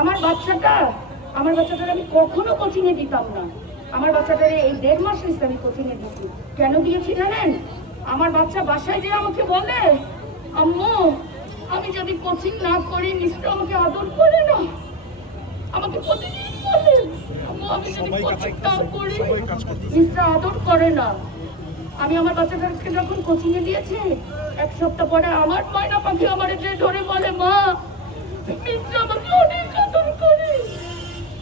আমার বাচ্চাটার আমি কখনো কোচিংয়ে দিতাম না। আমার বাচ্চাটার এই 1.5 মাস হয়েছে আমি কোচিংয়ে দিচ্ছি। কেন দিয়েছি জানেন? আমার বাচ্চা বাসায় যে আমাকে বলে, আম্মু আমি যদি কোচিং না করি মিস্টার আমাকে আদর করে না। আমাকে প্রতিদিন বলে, আম্মু আমি যদি কোচিং না করি মিস্টার আদর করে না। আমি আমার বাচ্চাটাকে যখন কোচিংয়ে দিয়েছি, 1 সপ্তাহ পরে আমার ময়না পাখি আমার যে ধরে বলে, মা মিস্টার আমাকে অনেক আদর করে।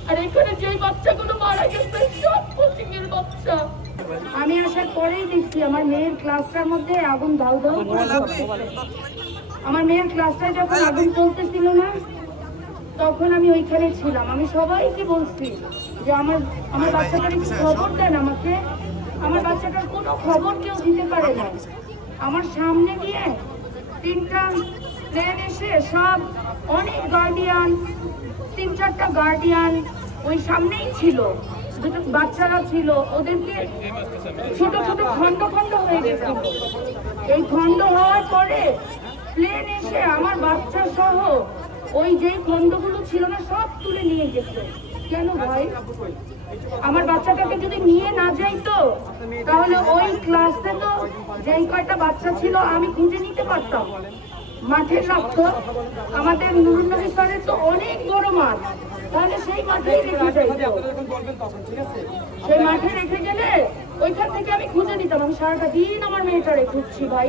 আর এখানে যে বাচ্চাগুলো মারা গেছে সব কোচিং এর বাচ্চা। আমি আসার পরেই দেখছি আমার মেয়ের ক্লাসটার মধ্যে আগুন দাউ দাউ করে জ্বলছে। আমার মেয়ের ক্লাসটায় যখন আগুন চলতেছিল না, তখন আমি ওইখানে ছিলাম। আমি সবাইকে বলছি যে আমার বাচ্চাটার একটু খবর দেন আমাকে। আমার বাচ্চাটার কোনো খবর কেউ দিতে পারে না। আমার সামনে দিয়ে 3টা প্লেন এসে সব অনেক গার্ডিয়ান, 3-4টা গার্ডিয়ান ওই সামনেই ছিল, দুটো বাচ্চারা ছিল। ওদেরকে ছোট ছোট খন্ড খন্ড হয়ে গেছিল। এই খন্ড হওয়ার পরে প্লেন এসে আমার বাচ্চা সহ ওই যেই খন্ডগুলো ছিল না সব তুলে নিয়ে গেছে। কেন ভাই? আমার বাচ্চাটাকে যদি নিয়ে না যাইতো তাহলে ওই ক্লাসে তো যেই কয়টা বাচ্চা ছিল আমি খুঁজে নিতে পারতাম। মাঠের রাখতো, আমাদের নুরুন নবী স্যারের তো অনেক বড় মাঠ, তাহলে সেই মাঠেই রেখে যাইতো। সেই মাঠে রেখে গেলে ওইখান থেকে আমি খুঁজে নিতাম। আমি সারাটা দিন আমার মেয়েটারে খুঁজছি ভাই,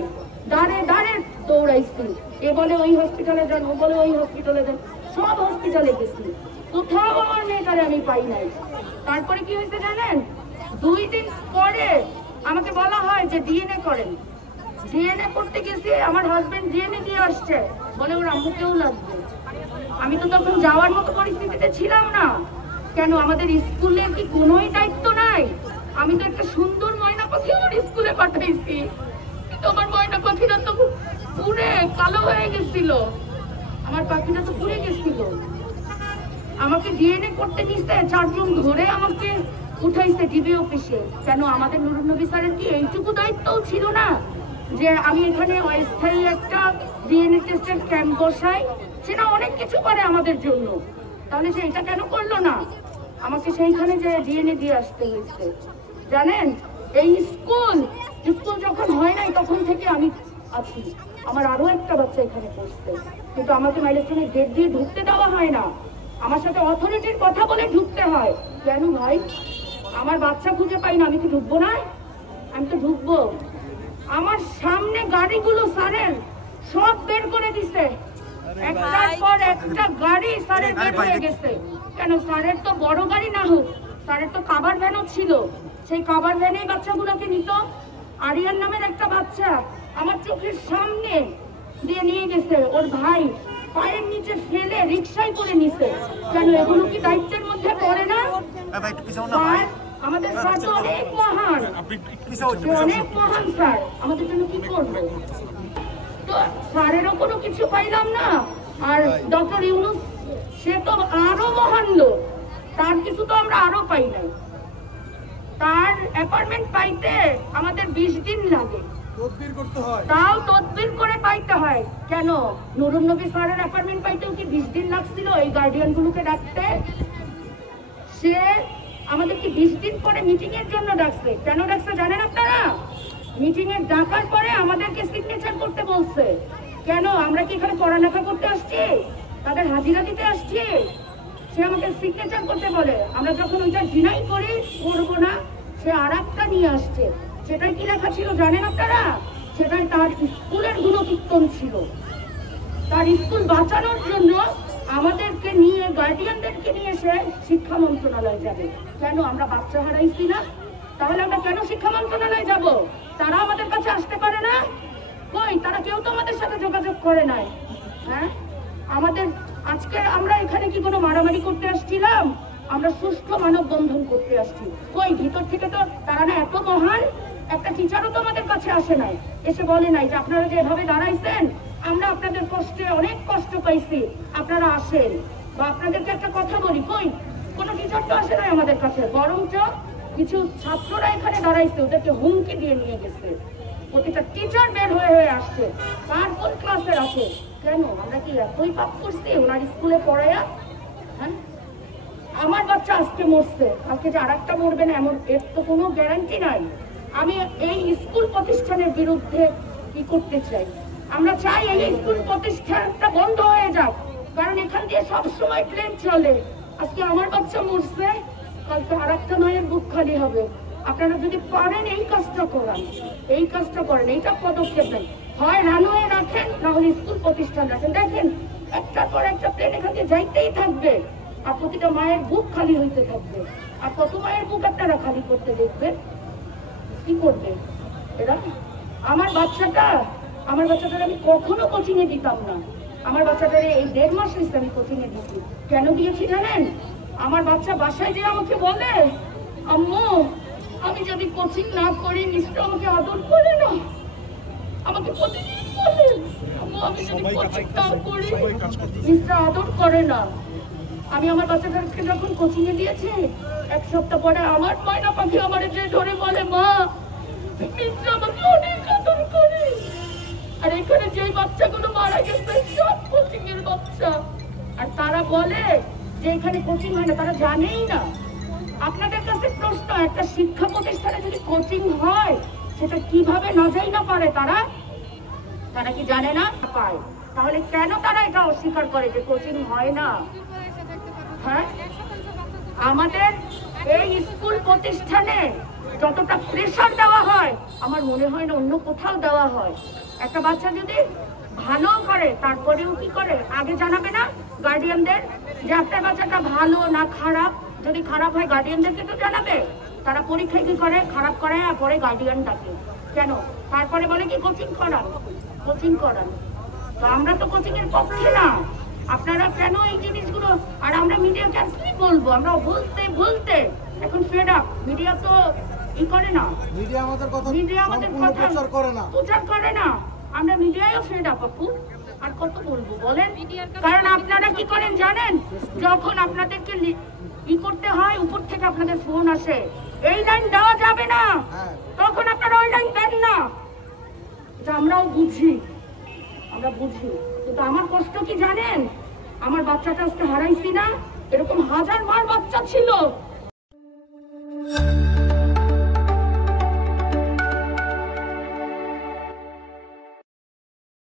দাঁড়ে দাঁড়ে দৌড়াইছি। এ বলে ওই হসপিটালে যান, ও বলে ওই হসপিটালে যান, সব হসপিটালে গেছি, কোথাও আমার মেয়েটারে আমি পাই নাই। তারপরে কি হয়েছে জানেন? 2 দিন পরে আমাকে বলা হয় যে ডিএনএ করেন। ডিএনএ করতে গেছি, আমার হাজবেন্ড ডিএনএ দিয়ে আসছে, বলে ওর আম্মুকেও লাগবে। আমি তো তখন যাওয়ার মতো পরিস্থিতিতে ছিলাম না। কেন আমাদের স্কুলের কি কোনোই দায়িত্ব নাই? আমি তো একটা সুন্দর ময়না পাখি আমার স্কুলে পাঠাইছি, কিন্তু আমার ময়না পাখিটা তো পুড়ে কালো হয়ে গেছিল। আমার পাখিটা তো পুড়ে গেছিল। আমাকে ডিএনএ করতে নিচ্ছে, 4 জন ধরে আমাকে উঠাইছে ডিবি অফিসে। কেন আমাদের নুরুন নবী স্যারের কি এইটুকু দায়িত্বও ছিল না যে আমি এখানে অস্থায়ী একটা ডিএনএ টেস্টের ক্যাম্প বসাই? সেটা অনেক কিছু করে আমাদের জন্য, তাহলে সে এটা কেন করলো না? আমাকে সেইখানে যে ডিএনএ দিয়ে আসতে হয়েছে। জানেন, এই স্কুল যখন হয় নাই তখন থেকে আমি আছি। আমার আরো একটা বাচ্চা এখানে পড়ছে, কিন্তু আমাকে মাইলস্টোনের গেট দিয়ে ঢুকতে দেওয়া হয় না। আমার সাথে অথরিটির কথা বলে ঢুকতে হয়। কেন ভাই? আমার বাচ্চা খুঁজে পাই না, আমি কি ঢুকবো না? আমি তো ঢুকবো। আমার সামনে গাড়িগুলো স্যারের সব বের করে দিছে, একটার পর একটা গাড়ি স্যারের বের হয়ে গেছে। কেন? স্যারের তো বড় গাড়ি না হোক, স্যারের তো কাভার ভ্যানও ছিল। সেই কাভার ভ্যানেই বাচ্চাগুলোকে নিত। আরিয়ান নামের একটা বাচ্চা আমার চোখের সামনে দিয়ে নিয়ে গেছে, ওর ভাই পায়ের নিচে ফেলে রিক্সায় করে নিছে। কেন? এগুলো কি দায়িত্বের মধ্যে পড়ে না? আমাদের স্যার তো অনেক মহান, অনেক মহান স্যার, আমাদের জন্য কি করবে? তো স্যারেরও কোনো কিছু পাইলাম না। আর ডক্টর ইউনুস সে তো আরো মহান লোক, তার কিছু তো আমরা আরো পাই নাই। তার অ্যাপার্টমেন্ট পাইতে আমাদের 20 দিন লাগে, তাও তদবির করে পাইতে হয়। কেন? নুরুন নবী স্যারের অ্যাপার্টমেন্ট পাইতেও কি 20 দিন লাগছিল এই গার্ডিয়ান গুলোকে ডাকতে? সে আমাদেরকে 20 দিন পরে মিটিং এর জন্য ডাকছে। কেন ডাকছে জানেন আপনারা? মিটিং এর ডাকার পরে আমাদেরকে সিগনেচার করতে বলছে। কেন? আমরা কি এখানে পড়ালেখা করতে আসছি? তাদের হাজিরা দিতে আসছি? সে আমাকে সিগনেচার করতে বলে। আমরা যখন ওইটা ডিনাই করি, করবো না, সে আর একটা নিয়ে আসছে। সেটাই কি লেখা ছিল জানেন আপনারা? সেটাই তার স্কুলের গুণকীর্তন ছিল। তার স্কুল বাঁচানোর জন্য আমাদেরকে নিয়ে, গার্ডিয়ানদেরকে নিয়ে সে শিক্ষা মন্ত্রণালয় যাবে। কেন? আমরা বাচ্চা হারাইছি না? তাহলে আমরা কেন শিক্ষা মন্ত্রণালয়ে যাব? তারা আমাদের কাছে আসতে পারে না? কই, তারা কেউ তো আমাদের সাথে যোগাযোগ করে নাই। হ্যাঁ, আমাদের আজকে আমরা এখানে কি কোনো মারামারি করতে আসছিলাম? আমরা সুস্থ মানববন্ধন করতে আসছি। কই, ভিতর থেকে তো তারা না এত মহান, একটা টিচারও তো আমাদের কাছে আসে নাই, এসে বলে নাই যে আপনারা যে এভাবে দাঁড়াইছেন, আমরা আপনাদের কষ্টে অনেক কষ্ট পাইছি, আপনারা আসেন বা আপনাদেরকে একটা কথা বলি। কই, কোনো টিচার তো আসে নাই আমাদের কাছে, বরঞ্চ কিছু ছাত্ররা এখানে দাঁড়াইছে, ওদেরকে হুমকি দিয়ে নিয়ে গেছে। প্রতিটা টিচার বের হয়ে আসছে, কার কোন ক্লাসের আছে। কেন? আমরা কি এতই পাপ করছি ওনার স্কুলে পড়ায়া? হ্যাঁ, আমার বাচ্চা আজকে মরছে, কালকে যে আরেকটা মরবে না এমন এর তো কোনো গ্যারান্টি নাই। আমি এই স্কুল প্রতিষ্ঠানের বিরুদ্ধে কি করতে চাই, আমরা চাই এই স্কুল প্রতিষ্ঠানটা বন্ধ হয়ে যাক, কারণ এখান দিয়ে সবসময় ট্রেন চলে। আজকে আমার বাচ্চা মরছে, কালকে আরেকটা মায়ের বুক খালি হবে। আপনারা যদি পারেন এই কাজটা করেন, এই কাজটা করেন, এইটা পদক্ষেপ নেন। হয় রানওয়ে রাখেন, না হলে স্কুল প্রতিষ্ঠান রাখেন। দেখেন একটার পর একটা ট্রেন এখান দিয়ে যাইতেই থাকবে, আর প্রতিটা মায়ের বুক খালি হইতে থাকবে। আর কত মায়ের বুক আপনারা খালি করতে দেখবেন, কি করবে এরা? আমার বাচ্চাটার আমি কখনো কোচিং এ দিতাম না। আমার বাচ্চাটারে এই 1.5 মাস হয়েছে আমি কোচিং এ দিচ্ছি। কেন দিয়েছি জানেন? আমার বাচ্চা বাসায় যে আমাকে বলে, আম্মু আমি যদি কোচিং না করি মিস্টার আমাকে আদর করে না। আমাকে প্রতিদিন বলে, আম্মু আমি যদি কোচিং না করি মিস্টার আদর করে না। আমি আমার বাচ্চাটাকে যখন কোচিং এ দিয়েছি, 1 সপ্তাহ পরে আমার ময়না পাখি আমার যে ধরে বলে, মা মিস্টার আমাকে অনেক আদর করে। আর এখানে যে বাচ্চাগুলো মারা গেছে সব কোচিং এর বাচ্চা। আর তারা বলে যে এখানে কোচিং হয় না, তারা জানেই না। আপনাদের কাছে প্রশ্ন, একটা শিক্ষা প্রতিষ্ঠানে যদি কোচিং হয় সেটা কিভাবে না যাই না পারে তারা কি জানে না পায়? তাহলে কেন তারা এটা অস্বীকার করে যে কোচিং হয় না? হ্যাঁ, আমাদের এই স্কুল প্রতিষ্ঠানে যতটা প্রেশার দেওয়া হয় আমার মনে হয় না অন্য কোথাও দেওয়া হয়। একটা বাচ্চা যদি ভালো করে তারপরেও কি করে, আগে জানাবে না গার্ডিয়ানদের যে আপনার বাচ্চাটা ভালো না খারাপ? যদি খারাপ হয় গার্ডিয়ানদেরকে তো জানাবে। তারা পরীক্ষায় কি করে, খারাপ করে আর পরে গার্ডিয়ান ডাকে। কেন? তারপরে বলে কি কোচিং করান। তো আমরা তো কোচিং এর পক্ষে না। আপনারা কেন এই জিনিসগুলো? আর আমরা মিডিয়াকে আর কি বলবো? আমরা বলতে এখন ফেড আপ। মিডিয়া তো করে না, মিডিয়া আমাদের কথা প্রচার করে না। আমরা মিডিয়ায়ও ফেড আপ আপু। আর কত বলবো বলেন? কারণ আপনারা কি করেন জানেন? যখন আপনাদেরকে করতে হয় উপর থেকে আপনাদের ফোন আসে, এই লাইন দেওয়া যাবে না, তখন আপনারা ওই লাইন দেন না। এটা আমরা বুঝি। কিন্তু আমার কষ্ট কি জানেন? আমার বাচ্চাটা আজকে হারাইছি না, এরকম হাজার মার বাচ্চা ছিল